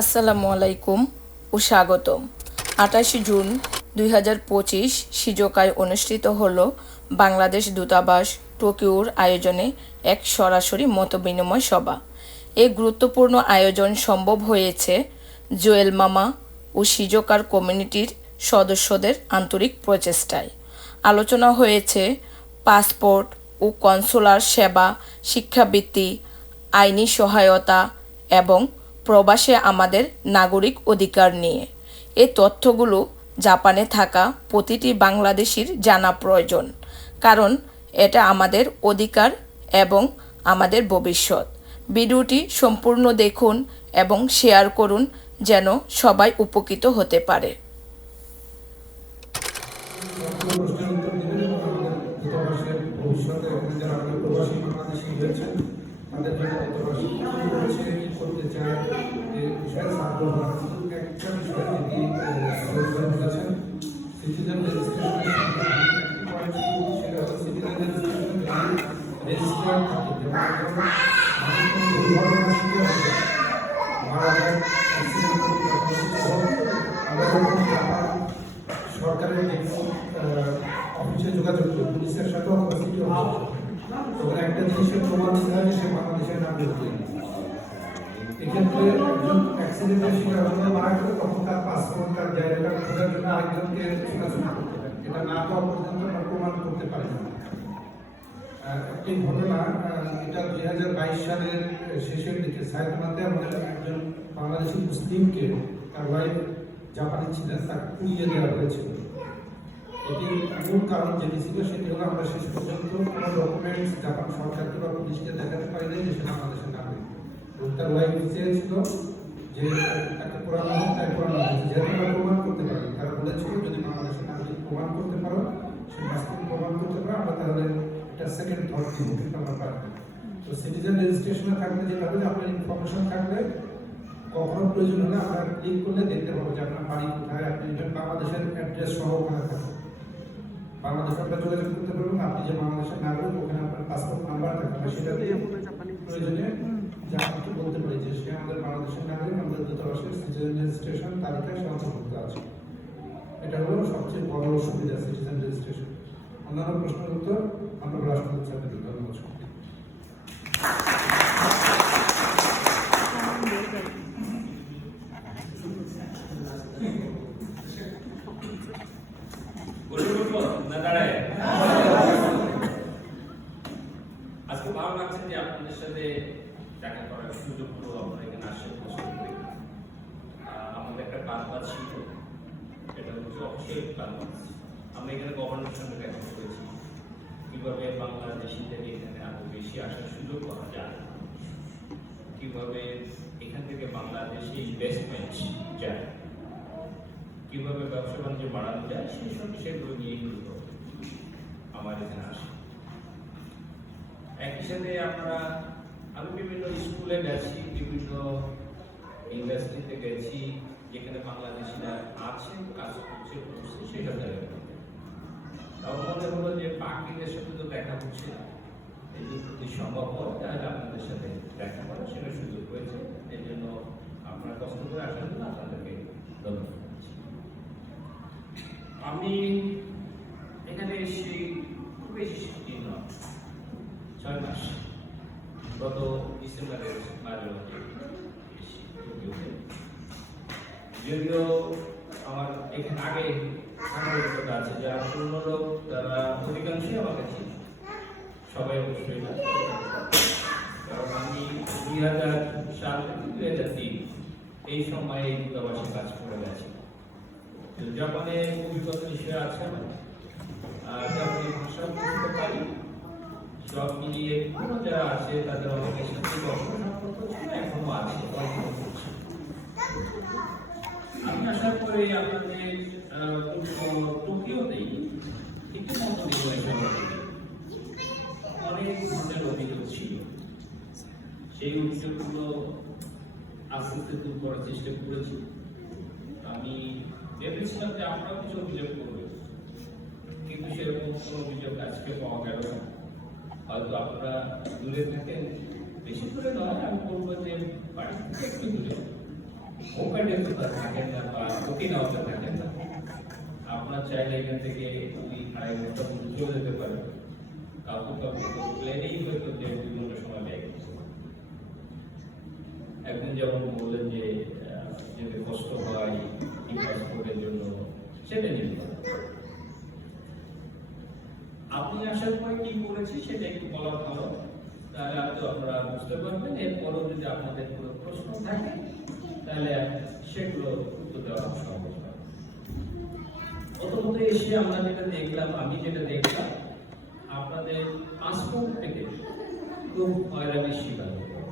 আসসালামু আলাইকুম ও স্বাগতম। 28 জুন 2025 শিজোকায় অনুষ্ঠিত হলো বাংলাদেশ দূতাবাস টোকিওর আয়োজনে এক সরাসরি মতবিনিময় সভা। এই গুরুত্বপূর্ণ আয়োজন সম্ভব হয়েছে জুয়েল মামা ও শিজোকার কমিউনিটির সদস্যদের আন্তরিক প্রচেষ্টায়। আলোচনা হয়েছে পাসপোর্ট ও কনসুলার সেবা, শিক্ষাবৃত্তি, আইনি সহায়তা এবং প্রবাসে আমাদের নাগরিক অধিকার নিয়ে। এই তথ্যগুলো জাপানে থাকা প্রতিটি বাংলাদেশির জানা প্রয়োজন, কারণ এটা আমাদের অধিকার এবং আমাদের ভবিষ্যৎ। ভিডিওটি সম্পূর্ণ দেখুন এবং শেয়ার করুন যেন সবাই উপকৃত হতে পারে। সরকারের অফিসে যোগাযোগ করে পুলিশের সাথে তখন একটা জিনিসের প্রমাণ দিতে হয় যে সে বাংলাদেশের নাগরিক। এক্ষেত্রে একজন অ্যাক্সিডেন্টের শিকার হলে মারা গেলে তখন তার পাসপোর্ট, তার জায়গা কার্ড খোঁজার জন্য আরেকজনকে ছোটাছুটি করতে পারে। এটা না পাওয়া পর্যন্ত আমরা প্রমাণ করতে পারি না। একটি ঘটনা, এটা 2022 সালের শেষের দিকে সাইকোনাতে আমাদের একজন বাংলাদেশি মুসলিমকে তার ওয়াইফ জাপানি ছিলেন, তাকে পুড়িয়ে দেওয়া হয়েছিল। এটির মূল কারণ যেটি ছিল সেটি হলো আমরা শেষ পর্যন্ত কোনো ডকুমেন্টস জাপান সরকারকে বা পুলিশকে দেখাতে পারি নাই যে সে বাংলাদেশের নাগরিক। তার ওয়াইফ চেয়েছিল যে তাকে পোড়ানো হোক, তাই পোড়ানো হয়েছে। যেহেতু আমরা প্রমাণ করতে পারি, তারা বলেছিল যদি বাংলাদেশের নাগরিক প্রমাণ করতে পারো, সে বাস্তব প্রমাণ করতে পারো, আমরা তাহলে এটা সেকেন্ড থট দিব, কিন্তু আমরা পারি না। তো সিটিজেন রেজিস্ট্রেশনে থাকলে যেটা হবে যে আপনার ইনফরমেশন থাকলে কখনো প্রয়োজন হলে আমরা ক্লিক করলে দেখতে পাবো যে আপনার বাড়ি কোথায়, আপনি বাংলাদেশের অ্যাড্রেস সহ ওখানে থাকেন। বাংলাদেশে আপনার যোগাযোগ করতে পারবেন, আপনি যে বাংলাদেশের নাগরিক ওখানে আপনার পাসপোর্ট নাম্বার থাকবে, সেটা দিয়ে প্রয়োজনে জাপানকে বলতে পারি যে সে আমাদের বাংলাদেশের নাগরিক, আমাদের দূতাবাসের সিটিজেন রেজিস্ট্রেশন তালিকায় সে অন্তর্ভুক্ত আছে। এটা হলো সবচেয়ে বড় সুবিধা সিটিজেন রেজিস্ট্রেশন। অন্যান্য প্রশ্নের উত্তর আমরা রাষ্ট্রপতি সাহেবকে ধন্যবাদ। আজকে ভালো লাগছে যে আপনাদের সাথে দেখা করার সুযোগ হলো, আপনারা এখানে আসছেন। আমাদের একটা কাজ ছিল, এটা হচ্ছে অবশ্যই কাজ। আমরা এখানে গভর্নমেন্টের সঙ্গে দেখা করেছি কিভাবে বাংলাদেশিদের এখানে আরো বেশি আসার সুযোগ পাওয়া যায়, কিভাবে এখান থেকে বাংলাদেশে ইনভেস্টমেন্ট যায়, কিভাবে ব্যবসা বাণিজ্য বাড়ানো যায়, সেই সব বিষয়গুলো নিয়ে মূলত আমার এখানে আসে। একই সাথে আমি বিভিন্ন স্কুলে গেছি, বিভিন্ন ইউনিভার্সিটিতে গেছি, যেখানে বাংলাদেশিরা আছে, কাজ করছে, সেসব জায়গায় আমার মনে হলো যে বাকিদের সাথে তো দেখা হচ্ছে না, এই যদি সম্ভব হয় তাহলে আপনাদের সাথে দেখা করা সেটা সুযোগ হয়েছে। এই জন্য আপনারা কষ্ট করে আসার জন্য আপনাদেরকে ধন্যবাদ। আমি এখানে এসে খুব বেশি দিন নয়, 6 মাস। গত ডিসেম্বরের মাঝে যদিও আমার এখানে আগে সাংবাদিকতা আছে, যারা পূর্ণ লোক তারা অধিকাংশই আমার কাছে, সবাই অবশ্যই না, কারণ আমি 2000 সাল থেকে 2003 এই সময়ে এই দূতাবাসে কাজ করে গেছি। জাপানে অভিজ্ঞতা হিসেবে আছে আমার, জাপানি ভাষা বুঝতে পারি, সব মিলিয়ে কোনো যারা আছে তাদের অনেকের সাথে সম্পর্ক ছিল, এখনো আছে। আমি আশা করি আপনাদের টোকিওতেই ইতিমধ্যে অনেক ধরনের অভিযোগ ছিল, সেই অভিযোগগুলো আস্তে আস্তে দূর করার চেষ্টা করেছি। আমি ভেবেছিলাম যে আমরাও কিছু অভিযোগ করবো, কিন্তু সেরকম কোনো অভিযোগ আজকে পাওয়া গেল না। হয়তো আপনারা দূরে থাকেন, বেশি দূরে নয়, আমি বলবো যে বাড়ি থেকে একটু দূরে, মোবাইলে তো তার থাকেন না বা অতি নাওতে থাকেন না। আপনার চাইলে এখান থেকে 2-2.5 ঘন্টা চলে যেতে পারে, কাউকে প্লেনেই হয়তো 1.5-2 ঘন্টা সময় লাগে। একদিন যেমন বললেন যে যদি কষ্ট হয় পাসপোর্টের জন্য, সেটা নিয়ে আপনি আসার পরে কি করেছি সেটা একটু বলা ভালো, তাহলে আপনি আপনারা বুঝতে পারবেন। এরপরও যদি আপনাদের কোনো প্রশ্ন থাকে তাহলে সেগুলো উত্তর দেওয়া সম্ভব হয়। প্রথমত এসে আমরা যেটা দেখলাম, আমি যেটা দেখলাম, আপনাদের পাসপোর্ট থেকে খুব হয়রানির শিকার হতে হয়।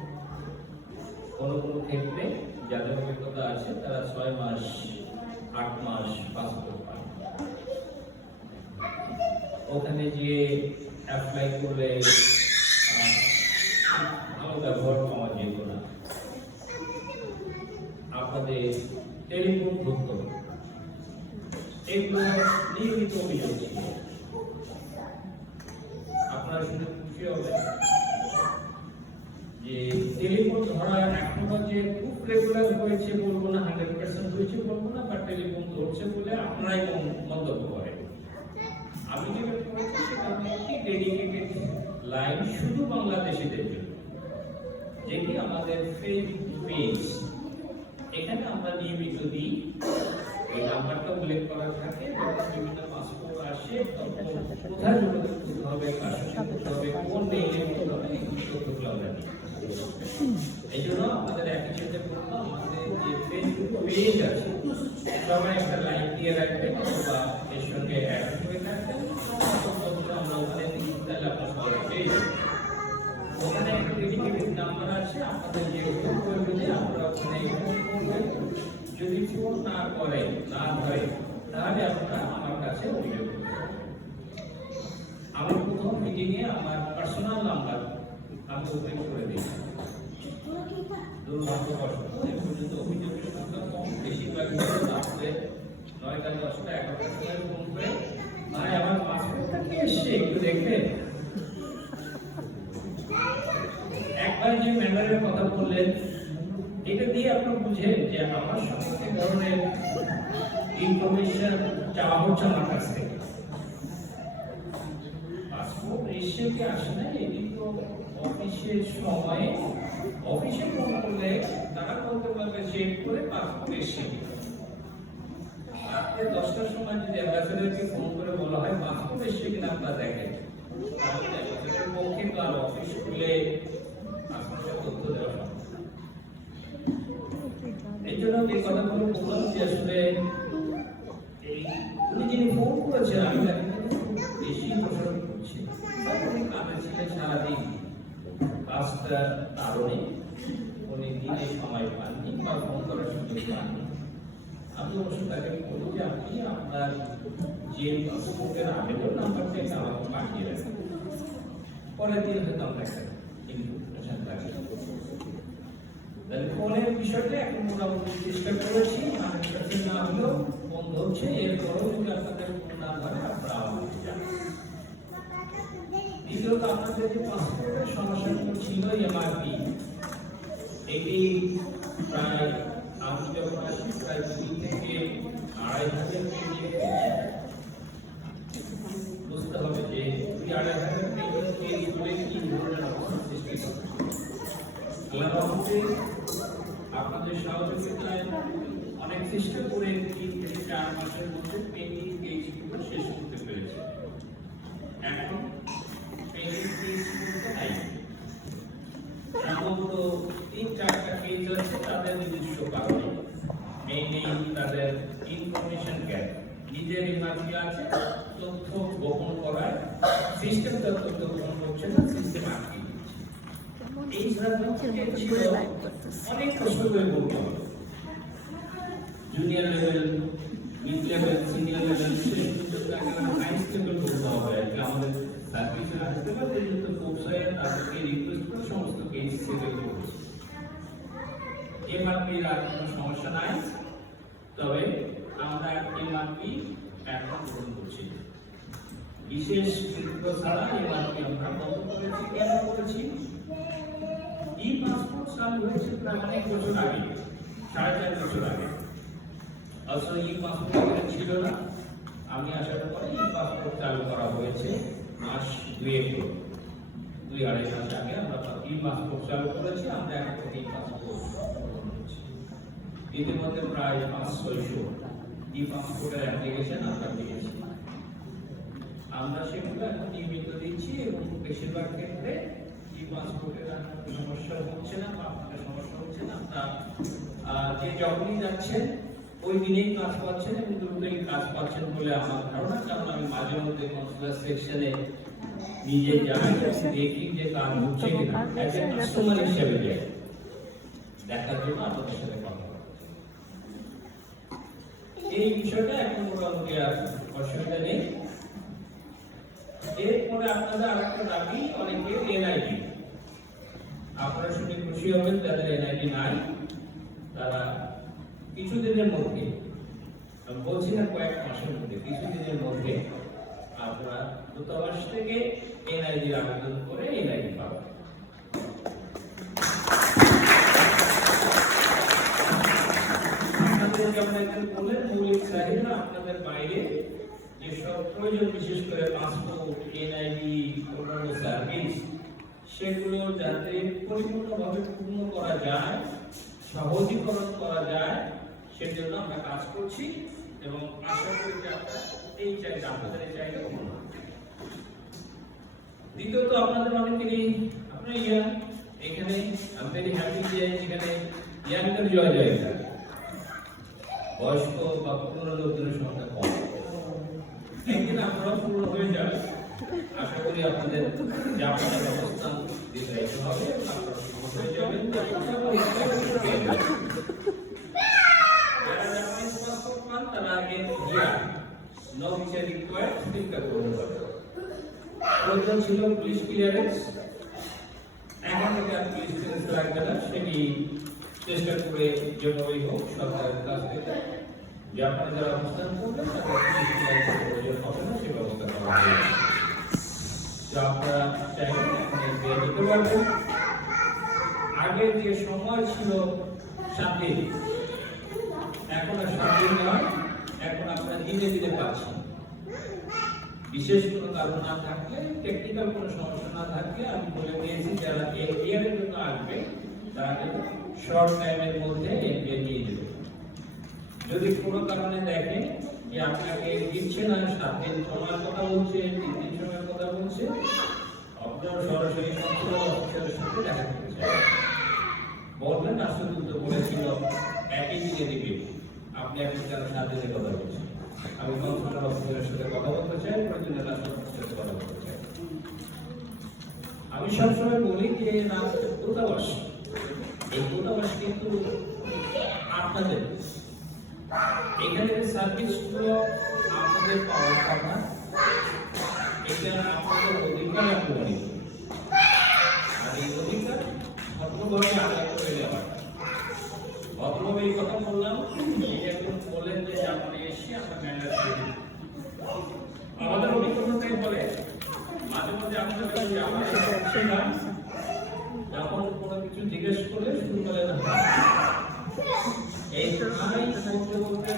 কোনো কোনো ক্ষেত্রে যাদের অভিজ্ঞতা আছে তারা 6 মাস 8 মাস পাসপোর্ট পায়। ওখানে যে অ্যাপ্লাই করলে ভালো ব্যবহার পাওয়া যেত না, আপনাদের টেলিফোন ধরত, এগুলো নিয়মিত অভিযোগ ছিল। আপনারা শুনে খুশি হবেন যে টেলিফোন ধরা এখনো যে খুব রেগুলার হয়েছে বলবো না, 100% হয়েছে বলবো না, বাট টেলিফোন ধরছে বলে আপনারাই মন্তব্য করেন। আমি যেটা করেছি সেটা একটি ডেডিকেটেড লাইন শুধু বাংলাদেশিদের জন্য, যেটি আমাদের ফেসবুক পেজ, এখানে আমরা নিয়মিত দিই। এই নাম্বারটা উল্লেখ করা থাকে, যখন বিভিন্ন পাসপোর্ট আসে তখন কোথায় যোগাযোগ করতে হবে, কার সাথে করতে হবে, কোন মেইলে করতে হবে, এই তথ্যগুলো আমরা নিই। এই জন্য আমাদের একই সাথে বলবো, আমাদের যে ফেসবুক পেজ আছে সবাই একটা লাইক দিয়ে রাখবেন অথবা এর সঙ্গে অ্যাড করে রাখবেন। আমরা ওখানে দিই, তাহলে আপনার সবাই পেয়ে যাবেন। ওখানে একটা ডেডিকেটেড নাম্বার আছে, আপনাদের যে ফোন করবে আপনারা ওখানে ফোন করবেন। যদি ফোন না ধরে তাহলে আপনারা আমার কাছে অভিযোগ করবেন। আমার প্রথম মিটিংয়ে আমার পার্সোনাল নাম্বার আমি ওপেন করে দিই। দুর্ভাগ্যবশত এ পর্যন্ত অভিযোগের সংখ্যা কম, বেশিরভাগ রাত্রে 9টা 10টা 11টার সময় ফোন করে, ভাই আমার পাসপোর্টটা কি এসছে একটু দেখবেন। একবার যে ম্যানারের কথা বললেন, এটা দিয়ে আপনারা বুঝেন যে আমার সঙ্গে কি ধরনের ইনফরমেশন চাওয়া হচ্ছে আমার কাছ থেকে। পাসপোর্ট এসে কি আসে না, এটি তো অফিসের সময়ে অফিসে ফোন করলে তারা বলতে পারবে চেক করে পাসপোর্ট এসে। রাত্রে 10টার সময় যদি অ্যাম্বাসেডরকে ফোন করে বলা হয় পাসপোর্ট এসে কিনা আপনারা দেখেন, তাহলে অ্যাম্বাসেডরের পক্ষে তো আর অফিস খুলে পাসপোর্টের তথ্য দেওয়া সম্ভব। এই জন্য এই কথাগুলো বললাম যে আসলে এই উনি যিনি ফোন করেছেন আমি তাকে বেশি প্রসারণ করছি, কাজে ছিলেন সারাদিন, কাজটা কারণে উনি দিনে সময় পাননি বা ফোন করার সুযোগ পাননি। আমি অবশ্য তাকে বলি যে আপনি আপনার যে পাসপোর্টের আবেদন নাম্বার থেকে আমাকে পাঠিয়ে রাখেন, পরের দিন হয়তো আমরা একটা ইনফরমেশন পাচ্ছি। তাহলে ফোনের বিষয়টা এখন মোটামুটি চেষ্টা করেছি, 100% না হলেও বন্ধ হচ্ছে। এরপরেও যদি আপনাদের ফোন না ধরে আপনারা আমাকে জানান। দ্বিতীয়ত আপনাদের যে পাসপোর্টের সমস্যাগুলো ছিল এমআরপি, এটি প্রায় আমি যখন আসি প্রায় 2 থেকে 2,500 পেজে বুঝতে হবে যে 2,500 পেজ বলে কি ধরনের অবস্থা সৃষ্টি করছে। আপনাদের সহযোগিতায় অনেক চেষ্টা করে 3 থেকে 4 মাসের মধ্যে পেন্ডিং কেসগুলো শেষ করতে পেরেছি। এখন পেন্ডিং কেসগুলো নাই, সম্ভবত 3-4টা কেস আছে তাদের নিজস্ব কারণে, মেইনলি তাদের ইনফরমেশন গ্যাপ, নিজের ইমার্জি আছে, তথ্য গোপন করায় সিস্টেম তথ্য গোপন করছে না, সিস্টেম আটকে এই ছিল অনেক কষ্ট করে বলতে হবে। Junior level, mid level, senior level, highest level করতে হবে। আমাদের সার্ভিসের আসতে পারে যেহেতু পৌঁছায় তাদেরকে রিকোয়েস্ট করে সমস্ত কেস সেটেল করেছে। এমআরপির আর কোনো সমস্যা নাই, তবে আমরা এমআরপি এখন গ্রহণ করছি। বিশেষ ক্ষেত্র ছাড়া এমআরপি আমরা বন্ধ করেছি। কেন করেছি? ই পাসপোর্ট চালু হয়েছে প্রায় অনেক বছর আগে, 4.5 বছর আসলে ই পাসপোর্ট ছিল না, আমি আসার পরে ই পাসপোর্ট চালু করা হয়েছে মাস 2-2.5 মাস আগে আমরা ই পাসপোর্ট চালু করেছি। আমরা এখন ই পাসপোর্ট ইতিমধ্যে প্রায় 500-600 ই পাসপোর্টের অ্যাপ্লিকেশন আমরা দিয়েছি। আমরা সেগুলো এখন নিয়মিত দিচ্ছি এবং বেশিরভাগ ক্ষেত্রে ই পাসপোর্টের সমস্যা হচ্ছে না বা আপনাদের সমস্যা হচ্ছে না। যে যখনই যাচ্ছেন ওই দিনেই কাজ পাচ্ছেন এবং দ্রুতই কাজ পাচ্ছেন বলে আমার ধারণা। কারণ আমি মাঝে মধ্যে কনসুলার সেকশনে নিজে যাই, দেখি যে কাজ হচ্ছে কিনা, একজন কাস্টমার হিসেবে যাই দেখার জন্য আপনাদের সাথে কথা বলা। এই বিষয়টা এখন মোটামুটি আর অসুবিধা নেই। এরপরে আপনাদের আরেকটা দাবি অনেকের এনআইডি। আপনারা শুনে খুশি হবেন যাদের এনআইডি নাই তারা কিছুদিনের মধ্যে, আমি বলছি না কয়েক মাসের মধ্যে, কিছুদিনের মধ্যে আপনারা দূতাবাস থেকে এনআইডি আবেদন করে এনআইডি পাবেন। আপনাদের যেমন এখানে বললেন মৌলিক চাহিদা, আপনাদের বাইরে যেসব প্রয়োজন বিশেষ করে পাসপোর্ট, এনআইডি, অন্যান্য সার্ভিস সেগুলো যাতে পরিপূর্ণভাবে পূর্ণ করা যায়, সহজীকরণ করা যায় সেজন্য আমরা কাজ করছি এবং আশা করি যে আপনারা এই চাহিদা, আপনাদের এই চাহিদা পূর্ণ হবে। দ্বিতীয়ত আপনাদের অনেকেরই আপনারা এখানে আমি ভেরি হ্যাপি যে এখানে ইয়াংদের জয় বয়স্ক বা পুরনো লোকজনের সংখ্যা কম। একদিন আপনারাও পূর্ণ হয়ে যাবে। আশা করি আপনাদের যে আপনাদের অবস্থান দীর্ঘায়িত হবে, আপনারা পূর্ণ হয়ে যাবেন। যারা জাপানিজ পাসপোর্ট পান তারা আগে নো ভিসা রিকোয়ার্ড ফিল্টার করতে হবে। প্রয়োজন ছিল পুলিশ ক্লিয়ারেন্স, এখন থেকে আর পুলিশ ক্লিয়ারেন্স লাগবে না। সেটি চেষ্টা করে যেভাবেই হোক সরকারের কাছ থেকে জাপানে যারা অবস্থান করবেন তাদের পুলিশ ক্লিয়ারেন্সের প্রয়োজন হবে না, সে ব্যবস্থা করা হবে। যা আপনারা চাইবেন এখন এসবিআই দিতে পারবেন। আগে যে সময় ছিল 7 দিন, এখন আর 7 দিন নয়, এখন আপনারা দিনে দিনে পাচ্ছেন। বিশেষ কোনো কারণ না থাকলে, টেকনিক্যাল কোনো সমস্যা না থাকলে আমি বলে দিয়েছি যারা এনবিআর জন্য আসবে তারা শর্ট টাইমের মধ্যে এনবিআর নিয়ে যাবে। যদি কোনো কারণে দেখেন যে আপনাকে দিচ্ছে না, 7 দিন সময়ের কথা বলছে, 3 দিন সময়ের কথা বলছে, আপনার সরাসরি কনসুলার অফিসারের সাথে দেখা করতে চাই বলবেন। রাষ্ট্রদূত বলেছিল একই দিনে দিবে, আপনি এখন কেন 7 দিনের কথা বলছেন? আমি কনসুলার অফিসারের সাথে কথা বলতে চাই, প্রয়োজনে রাষ্ট্রদূতের সাথে কথা বলতে চাই। আমি সবসময় বলি যে না, দূতাবাস, এই দূতাবাস কিন্তু আপনাদের এখানে যে সার্ভিসগুলো আপনাদের পাওয়ার কথা, এটা আপনাদের অধিকার আপনি, আর এই অধিকার ভদ্রভাবে আদায় করে দেওয়া। ভদ্রভাবে এই কথা বললাম, একজন বলেন যে আপনি এসে আপনার ম্যানেজ করুন। আমাদের অভিজ্ঞতাই বলে মাঝে মাঝে আমাদের কাছে যখন কোনো কিছু জিজ্ঞেস করলে শুরু করে না এই বলতে বলতে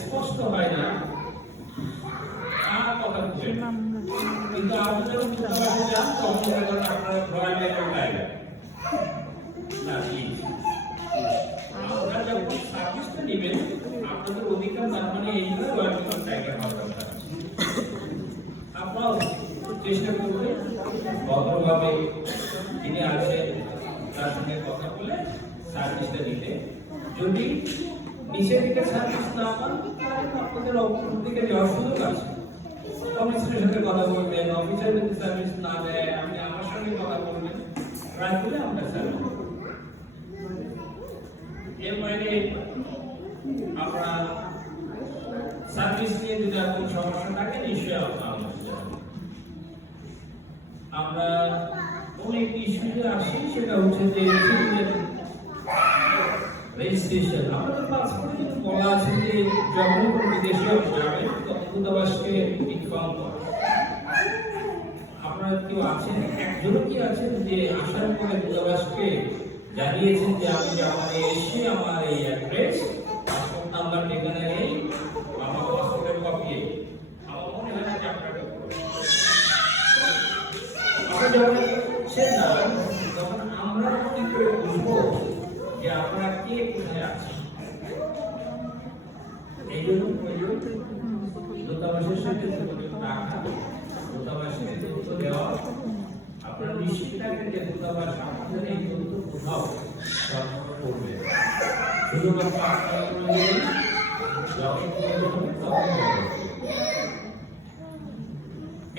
স্পষ্ট হয় না কথা বুঝে, কিন্তু আপনি যখন যান তখন আপনারা ভয় পাইবেন না। আপনারা যখন সার্ভিসটা নেবেন আপনাদের অধিকার তার মানে এইগুলো রয়্যালটি টাইগার হওয়ার দরকার। আপনারাও চেষ্টা করবেন ভদ্রভাবে যিনি আছেন তার সঙ্গে কথা বলে সার্ভিসটা দিতে। যদি নিচের দিকে সার্ভিস না পান তাহলে আপনাদের অপর দিকে যাওয়ার সুযোগ আছে। অফিসের সাথে কথা বলবেন, অফিসার যদি সার্ভিস না দেয় আপনি আমার সঙ্গে কথা বলবেন, ট্রাই করে আমরা সার্ভিস। এর বাইরে আমরা সার্ভিস নিয়ে যদি আপনার সমস্যা থাকে নিশ্চয়ই আমরা অনেক ইস্যুতে আসি। সেটা হচ্ছে যে রেজিস্ট্রেশন। আমাদের পাসপোর্টে কিন্তু বলা আছে যে যখন কোনো বিদেশে যাবেন তখন দূতাবাসকে ইনফর্ম করুন। আপনারা কেউ আছেন, একজনও কি আছেন যে আসার পরে দূতাবাসকে জানিয়েছেন যে আমি জাপানে এসে আমার এই অ্যাড্রেস কোথাও সব করবে শুধুমাত্র আপনারা প্রয়োজনে যখন প্রয়োজন হবে তখন করবে।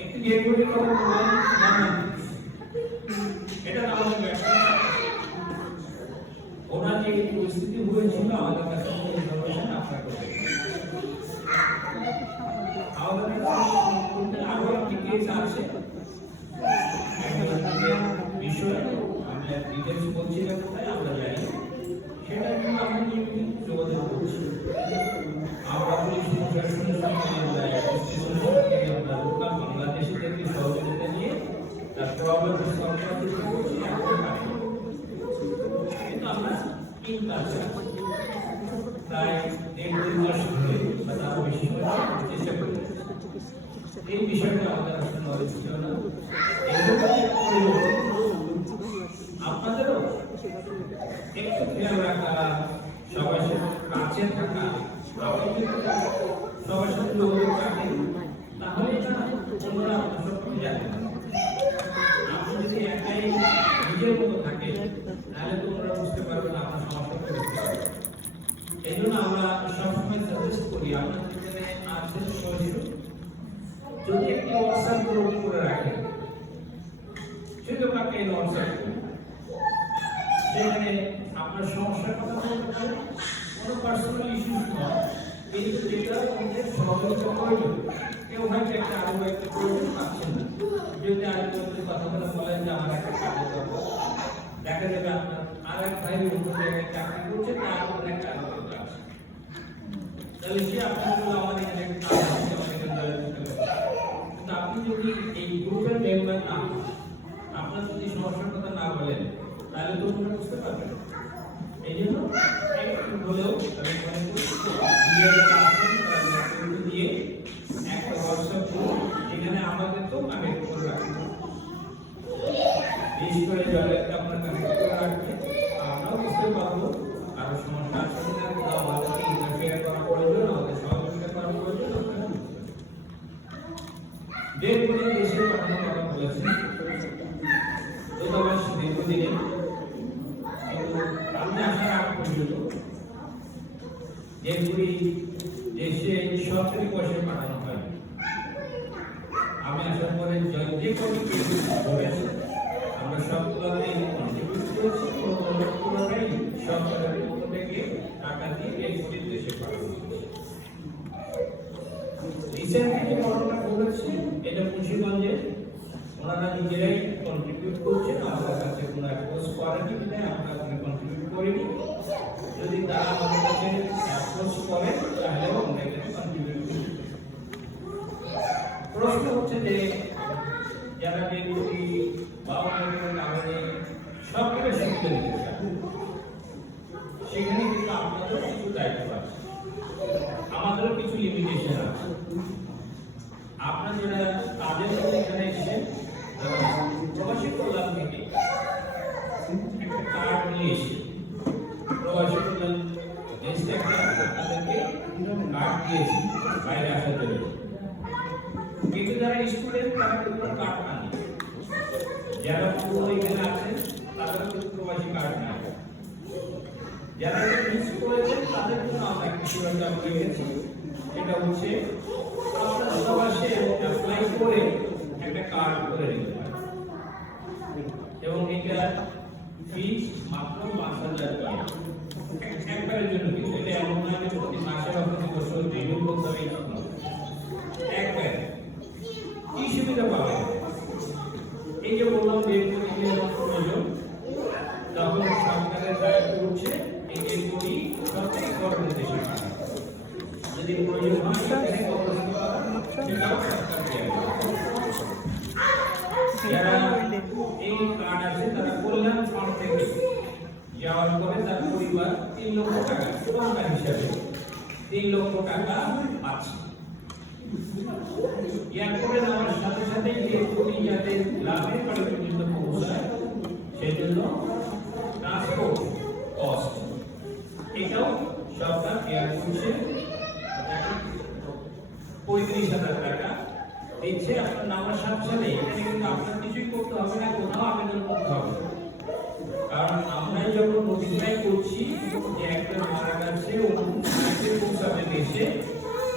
একটু গেটগুলির কথা বললাম না, এটা আমাদের ব্যবসা ওনার যে পরিস্থিতি হয়েছিল আমাদের কাছে ইনফরমেশন আপনার করতে আমাদের কাছে আরো একটি কেস আছে বিষয় আমরা ডিটেলস বলছি না কোথায় আমরা জানি সেটা কিন্তু আমরা নিয়মিত যোগাযোগ করছি আমরা পুলিশ প্রশাসনের সঙ্গে আমরা লোকাল বাংলাদেশি থেকে সহযোগিতা নিয়ে তার প্রবলেম সলভ করার চেষ্টা করছি কিন্তু আমরা প্রায় 1-2 মাস ধরে বা তারও বেশি চেষ্টা করি এই বিষয়টা আমাদের আসলে নলেজ ছিল না আপনাদেরও একটু খেয়াল রাখা সবার সাথে কাছে থাকা সবার সাথে যোগাযোগ রাখেন তাহলে অন্যরা আপনার সম্পর্কে জানেন আপনি যদি একাই নিজের মতো থাকেন তাহলে তো ওরা বুঝতে পারবে না আপনার সমস্যাটা বুঝতে পারবে এই জন্য আমরা সবসময় সাজেস্ট করি আপনার যেখানে আছেন সহিষ্ণু যদি একটি হোয়াটসঅ্যাপ গ্রুপ করে রাখেন শুধু কাকে হোয়াটসঅ্যাপ করুন সেখানে আপনার সমস্যার কথা বলতে পারেন কোনো পার্সোনাল ইস্যুস নয় কিন্তু যেটা আমাদের সহযোগিতা প্রয়োজন কেউ হয়তো একটা আরো একটা প্রয়োজন পাচ্ছেন না যদি আরেকজনের কথা বলে বলেন যে আমার একটা কাজের দরকার দেখা যাবে আপনার আর এক ভাই অন্য জায়গায় চাকরি করছে তার উপর একটা আরো দরকার আছে তাহলে সে আপনার জন্য আমাদের এখানে একটা কাজ আছে আমাদের এখানে কিন্তু আপনি যদি এই গ্রুপের মেম্বার না আপনার যদি সমস্যার কথা না বলেন তাহলে তো তোমরা বুঝতে পারবে এই জন্য একটু হলেও আমি মনে করি দিয়ে একটা হোয়াটসঅ্যাপ গ্রুপ যেখানে আমাদের তো কানেক্ট করে রাখবো বিশেষ করে জলের আপনার কানেক্ট করে রাখবে আমরাও বুঝতে পারবো আরো সমস্যা আছে কিনা কোথাও আমাদেরকে ইন্টারফেয়ার করা প্রয়োজন আমাদের সহযোগিতা করা প্রয়োজন আপনারা দেড় দেশে পাঠানোর কথা বলেছেন দূতাবাস দীর্ঘদিনে কিন্তু আমি আসার আগ পর্যন্ত যেগুলি দেশে সরকারি পয়সা পাঠানো হয় আমি আসার পরে যে কোনো ধরেছে আমরা সবগুলোতে কন্ট্রিবিউট করেছি পুরোটাই সরকারের পক্ষ থেকে টাকা দিয়ে এগুলি দেশে পাঠানো হয়েছে রিসেন্টলি যে ঘটনা ঘটেছে এটা মুন্সিগঞ্জে ওনারা নিজেরাই কন্ট্রিবিউট করছেন আমাদের কাছে কোনো অ্যাপ্রোচ করেনি কিনা আমরা কোনো কন্ট্রিবিউট করিনি যদি তারা আমাদের কাছে অ্যাপ্রোচ করে তাহলে আমরা এখানে কন্ট্রিবিউট করি প্রশ্ন হচ্ছে যে যারা বেগুনি বা অন্য কারণে সবকে শিখতে দিতে চান সেখানে কিন্তু আপনাদের কিছু দায়িত্ব আছে আমাদেরও কিছু লিমিটেশন আছে আপনারা যারা তাদের এখানে এসে প্রবাসী কল্যাণ থেকে একটা কার্ড নিয়ে এসে প্রবাসী কল্যাণ আপনাদেরকে কার্ড দিয়েছি বাইরে আসার জন্য কিন্তু যারা স্টুডেন্ট তারা কিন্তু কার্ড পান যারা পুরো এখানে আছেন তাদের কিন্তু প্রবাসী কার্ড নাই যারা মিস করেছেন তাদের জন্য আমরা কিছু একটা রেখেছি এটা হচ্ছে আপনার দূতাবাসে অ্যাপ্লাই করে একটা কার্ড করে নিতে পারেন এবং এটা ফিস মাত্র ৫,০০০ টাকা একবারের জন্য কিন্তু এটা এমন নয় যে প্রতি মাসে বা প্রতি বছর রিনিউ করতে হবে একবার কি সুবিধা পাবেন এই যে বললাম প্রয়োজন তখন সরকারের দায়িত্ব হচ্ছে এই যেগুলি সরকারি গভর্নমেন্ট দেশে যদি প্রয়োজন হয় যারা এই কার্ড আছে তারা কল্যাণ ফান্ড থেকে যাওয়ার পরে তার পরিবার ৩ লক্ষ টাকা অনুদান হিসাবে ৩ লক্ষ টাকা পাচ্ছে এরপরে আমার সাথে সাথে এগুলি যাতে গ্রামের বাড়ি পর্যন্ত পৌঁছায় সেজন্য ট্রান্সপোর্ট কস্ট এটাও সরকার কেয়ার করছে ৩৫,০০০ টাকা দিচ্ছে আপনার নামার সাথে সাথে এখানে কিন্তু আপনার কিছুই করতে হবে না কোথাও আবেদন করতে হবে কারণ আমরাই যখন নোটিফাই করছি যে একটা মারা গেছে পৌঁছাবে দেশে,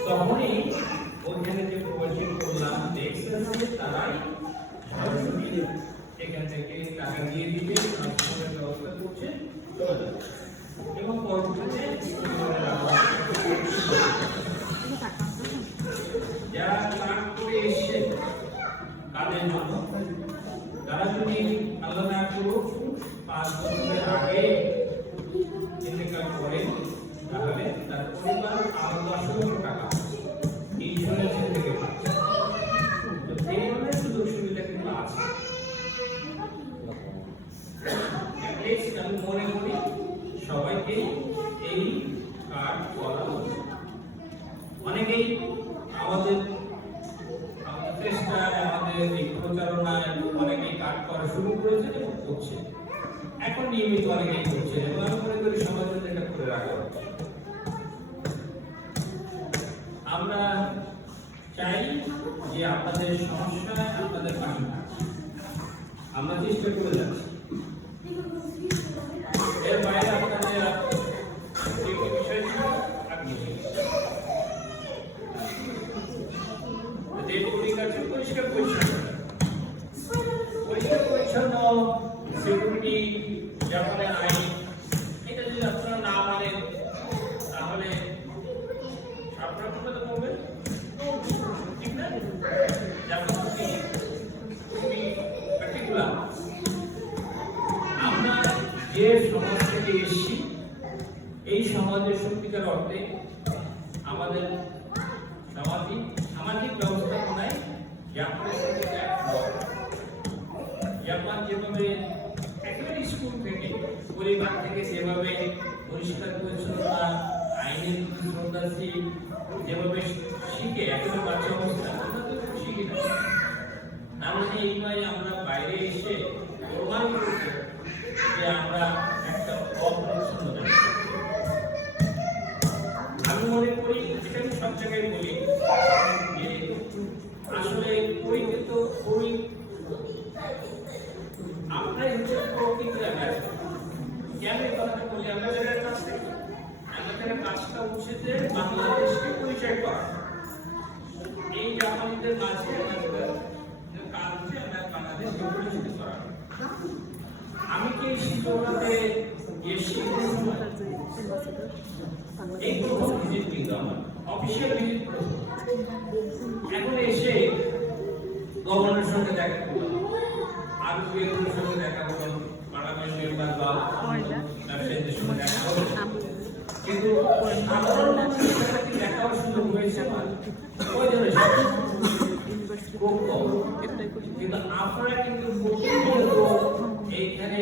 তখনই ওইখানে যে প্রবাসী কল্যাণ ডেস্ক আছে তারাই সরাসরি এখান থেকে টাকা দিয়ে দিবে, ট্রান্সফারের ব্যবস্থা করছে, চলে যাবে। এবং পরবর্তীতে যারা কাজ করে এসছে কাজের জন্য, তারা যদি আল্লাহ না করুক 5 বছরের আগে ইন্তেকাল করে, তাহলে তার পরিবার আরো 10 লক্ষ টাকা ইন্স্যুরেন্স থেকে পাচ্ছে। তো এই ধরনের সুযোগ সুবিধা কিন্তু আছে। আমি মনে করি সবাইকে এই কার্ড করা উচিত। অনেকেই আমাদের চেষ্টায়, আমাদের এই প্রচারণায় অনেকেই কার্ড করা শুরু করেছে এবং করছে, এখন নিয়মিত অনেকেই করছে, এবং আমি মনে করি সবার জন্য এটা করে রাখা উচিত। আমরা চাই যে আপনাদের সমস্যায় আপনাদের পাশে থাকছি, আমরা চেষ্টা করে যাচ্ছি। এর বাইরে আপনাদের একটি বিষয় ছিল পরিষ্কার পরিচ্ছন্ন সিকিউরিটি জাপানের আইন, এটা যদি আপনারা না মানেন তাহলে আপনারা কোথায় করবেন, ঠিক না? জাপান খুবই পার্টিকুলার। আমরা যে সমাজ থেকে এসেছি, এই সমাজের সত্যিকার অর্থে আমাদের সামাজিক ব্যবস্থাপনায় জাপান যেভাবে একেবারে স্কুল থেকে, পরিবার থেকে যেভাবে পরিষ্কার পরিচ্ছন্নতা, আইনের শ্রদ্ধাশীল যেভাবে শিখে একেবারে বাচ্চা অবস্থা, আমরা তো শিখি না। তার মানে এই নয় আমরা বাইরে এসে প্রমাণ করছি যে আমরা একটা অপরিচ্ছন্ন জাতি। আমি মনে করি, যেটা আমি সব জায়গায় বলি, যে আসলে পরিচিত ওই আমরাই হচ্ছে প্রকৃত অ্যাম্বাসেডর। কেন এই কথাটা বলি? অ্যাম্বাসেডরের কাছ থেকে আমাদের কাজটা হচ্ছে যে বাংলাদেশকে পরিচয় করা। এই জাপানিদের মাঝে আমাদের কাজ হচ্ছে আমরা বাংলাদেশকে পরিচিত করা। আমি কি শিক্ষকতাতে এসে এই প্রথম ভিজিট কিন্তু আমার অফিসিয়াল ভিজিট প্রথম। এখন এসে গভর্নরের সঙ্গে দেখা করলাম, আর দুজনের সঙ্গে দেখা করলাম, পার্লামেন্ট মেম্বার বা ব্যবসায়ীদের সঙ্গে দেখা করলাম, কিন্তু সাধারণ মানুষের সাথে কি দেখার সুযোগ হয়েছে আমার ওই ধরনের খুব কম। কিন্তু আপনারা কিন্তু এইখানে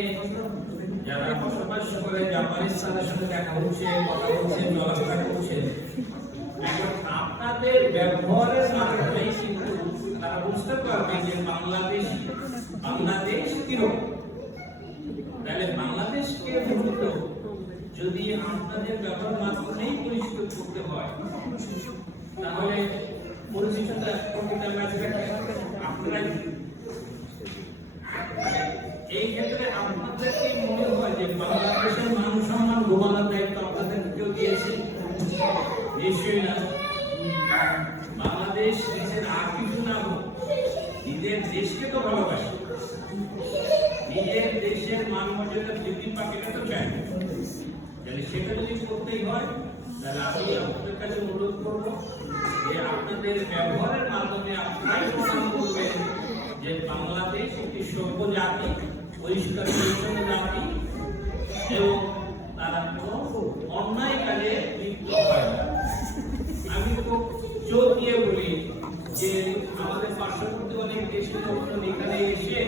যারা বসবাস করে জাপানিজ তাদের সঙ্গে দেখা হচ্ছে, কথা বলছেন, চলাফেরা করছেন, এখন আপনাদের ব্যবহারের মাধ্যমেই কিন্তু তারা বুঝতে পারবে যে বাংলাদেশ কিরকম। তাহলে বাংলাদেশকে মূলত যদি আপনাদের ব্যবহার মাধ্যমেই পরিচিত করতে হয়, তাহলে পরিচিতটা আপনারা এই ক্ষেত্রে আপনাদেরকে মনে হয় যে বাংলাদেশের মান সম্মান গোমানোর দায়িত্ব আপনাদের কেউ দিয়েছে? নিশ্চয়ই না। বাংলাদেশ নিজের আর কিছু না হোক, নিজের দেশকে তো ভালোবাসে, নিজের দেশের মান মর্যাদা বৃদ্ধি পাক, এটা তো চায়। তাহলে সেটা যদি করতেই হয়, তাহলে আমি আপনাদের কাছে অনুরোধ করবো যে আপনাদের ব্যবহারের মাধ্যমে আপনারাই প্রমাণ করবেন যে বাংলাদেশ একটি সভ্য জাতি, পরিষ্কার পরিচ্ছন্ন জাতি, এবং তারা কোনো অন্যায় কাজে লিপ্ত হয় না। আমি খুব জোর দিয়ে বলি যে আমাদের পার্শ্ববর্তী অনেক দেশের লোকজন এখানে এসে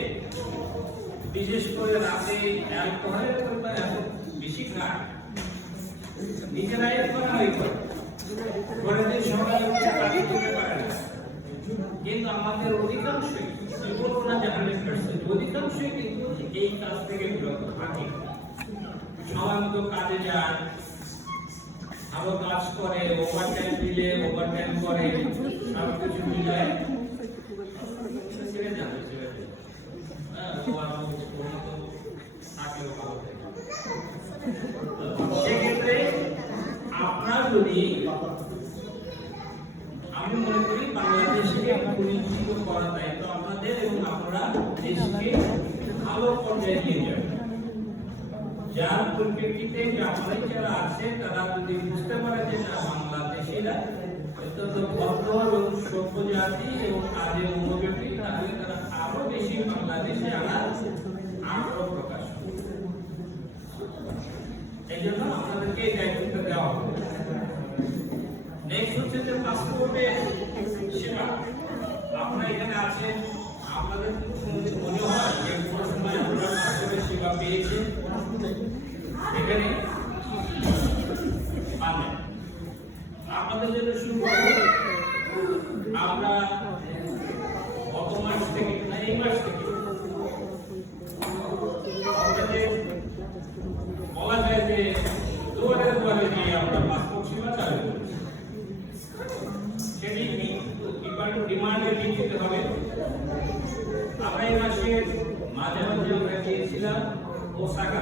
বিশেষ করে রাতে অ্যালকোহলের পরিমাণ এত বেশি খায়, নিজেরাই করা হয়, ঘরেদের সবাই কাজ করতে পারে না। কিন্তু আমাদের অধিকাংশই, অধিকাংশই কিন্তু এই কাজ থেকে বিরত থাকে, সময় মতো কাজে যায়, আবার কাজ করে, ওভারটাইম দিলে ওভারটাইম করে, সব কিছু মিলায় ছেড়ে যাবে। হ্যাঁ, থাকলেও ভালো। সেক্ষেত্রে আপনার যদি আমি মনে করি বাংলাদেশকে পরিচিত করা দায়িত্ব আপনাদের এবং আপনারা দেশকে ভালো পর্যায়ে নিয়ে যাবেন। যার পরিপ্রেক্ষিতে যে আমাদের যারা আছে তারা যদি বুঝতে পারে যে না বাংলাদেশিরা অত্যন্ত ভদ্র এবং সভ্য জাতি এবং কাজে মনোযোগী, তাহলে তারা আরো বেশি বাংলাদেশে আনার আগ্রহ প্রকাশ করবে। এই জন্য আপনাদেরকে এই দায়িত্বটা দেওয়া হবে। নেক্সট হচ্ছে যে পাসপোর্টের সেবা। আপনারা এখানে আছেন, আপনাদের মনে হয় যে কোনো সময় আপনারা পাসপোর্টের সেবা পেয়েছেন, এখানে পাবেন। আপনাদের জন্য সুখবর, আমরা গত মাস থেকে এই মাস থেকে আপনাদের বলা যায় যে দুয়ারে দুয়ারে গিয়ে আমরা পাসপোর্ট সেবা চালু করেছি। সেটি ডিমান্ডের ভিত্তিতে হবে। আমরা এই মাসের মাঝে মাঝে আমরা গিয়েছিলাম ওসাকা।